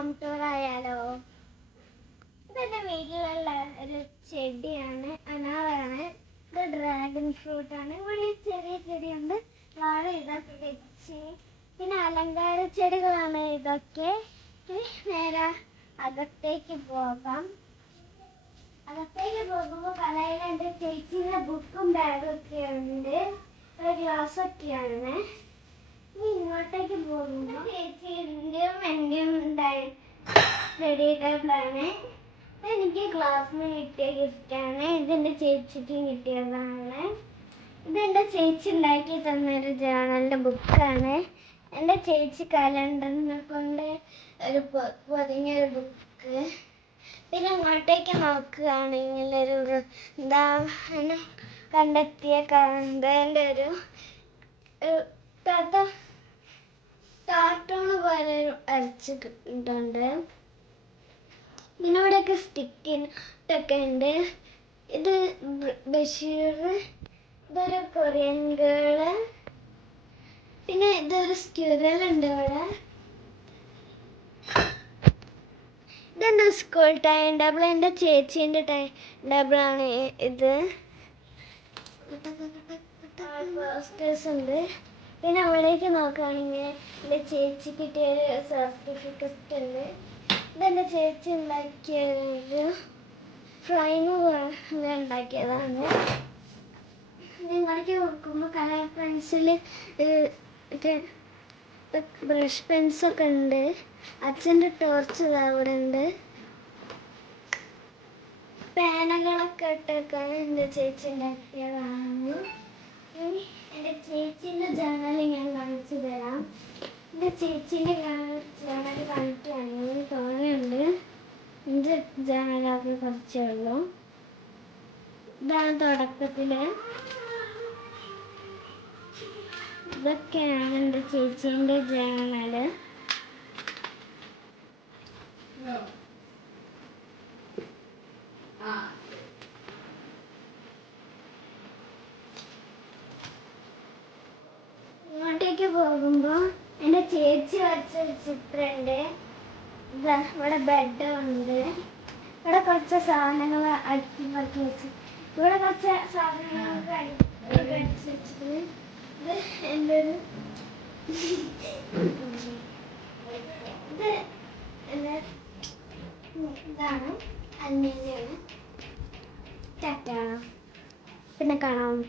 Home tour ആയാലോ? ഇതെന്റെ വീട്ടിലുള്ള ഒരു ചെടിയാണ്, അനാറാണ്. ഇത് ഡ്രാഗൺ ഫ്രൂട്ട് ആണ്. ഇവിടെ ചെറിയ ചെടിയുണ്ട്, വാഴ ഇതൊക്കെ വെച്ച്. പിന്നെ അലങ്കാര ചെടികളാണ് ഇതൊക്കെ. നേരെ അകത്തേക്ക് പോകാം. അകത്തേക്ക് പോകുമ്പോൾ കലയിൽ എൻ്റെ ചേച്ചിയുടെ ബുക്കും ബാഗും ഒക്കെ ഉണ്ട്, ഒരു ഗ്ലാസ് ഒക്കെയാണ്. ഇങ്ങോട്ടേക്ക് പോകുമ്പോൾ ചേച്ചിയുടെയും എൻ്റെയും ചെടികളാണ്. എനിക്ക് ക്ലാസ്സിന് കിട്ടിയ ഗിഫ്റ്റാണ്. ഇതെൻ്റെ ചേച്ചിക്ക് കിട്ടിയതാണ്. ഇതെൻ്റെ ചേച്ചി ഉണ്ടാക്കി തന്നൊരു ജേണലിൻ്റെ ബുക്കാണ്. എൻ്റെ ചേച്ചി കലണ്ടറിനെ കൊണ്ട് ഒരു പൊതിഞ്ഞൊരു ബുക്ക്. പിന്നെ അങ്ങോട്ടേക്ക് നോക്കുകയാണെങ്കിൽ ഒരു കണ്ടെത്തിയ കാന്തേൻ്റെ ഒരു കാർട്ടൂൺ പോലെ വരച്ചിട്ടുണ്ട്. പിന്നെ ഇവിടെയൊക്കെ സ്റ്റിക്കിട്ടൊക്കെ ഉണ്ട്. ഇത് ബഷീർ, ഇതൊരു കൊറിയൻ ഗേള്, പിന്നെ ഇതൊരു സ്ക്യൂറൽ ഉണ്ട് ഇവിടെ. ഇതെൻ്റെ സ്കൂൾ ടൈം ടേബിൾ, എൻ്റെ ചേച്ചീൻ്റെ ടൈം ടേബിളാണ് ഇത്. പോസ്റ്റേഴ്സ് ഉണ്ട്. പിന്നെ അവിടേക്ക് നോക്കുകയാണെങ്കിൽ എൻ്റെ ചേച്ചി കിട്ടിയൊരു സർട്ടിഫിക്കറ്റ് ഉണ്ട്. ഇതെൻ്റെ ചേച്ചി ഉണ്ടാക്കിയൊരു ഫ്ലൈങ് ഉണ്ടാക്കിയതാണ്. നിങ്ങളേക്ക് നോക്കുമ്പോൾ കളർ പെൻസിൽ, ബ്രഷ് പെൻസൊക്കെ ഉണ്ട്. അച്ഛൻ്റെ ടോർച്ച് അവിടെ ഉണ്ട്. പേനകളൊക്കെ ഇട്ടൊക്കെ എൻ്റെ ചേച്ചി ഉണ്ടാക്കിയതാണ്. എൻ്റെ ചേച്ചീൻ്റെ ജേണൽ ഞാൻ കാണിച്ചു തരാം. എൻ്റെ ചേച്ചീൻ്റെ ജേണൽ കാണിക്കുകയാണെങ്കിൽ തോന്നുന്നുണ്ട്. എൻ്റെ ജേണലൊക്കെ കുറച്ചേ ഉള്ളൂ. ഇതാണ് തുടക്കത്തിൽ. ഇതൊക്കെയാണ് എൻ്റെ ചേച്ചീൻ്റെ ജേണൽ. ഇങ്ങോട്ടേക്ക് പോകുമ്പോൾ എൻ്റെ ചേച്ചി വരച്ചൊരു ചിത്രമുണ്ട്. ഇവിടെ ബെഡ് ഉണ്ട്. ഇവിടെ കുറച്ച് സാധനങ്ങൾ അടുക്കി വെച്ച്, ഇവിടെ കുറച്ച് സാധനങ്ങളൊക്കെ അടിച്ച് വെച്ചിട്ട്. ഇത് എൻ്റെ ഒരു ഇതാണ് അന്യനാണ്. ടാറ്റാ, പിന്നെ കാണാം.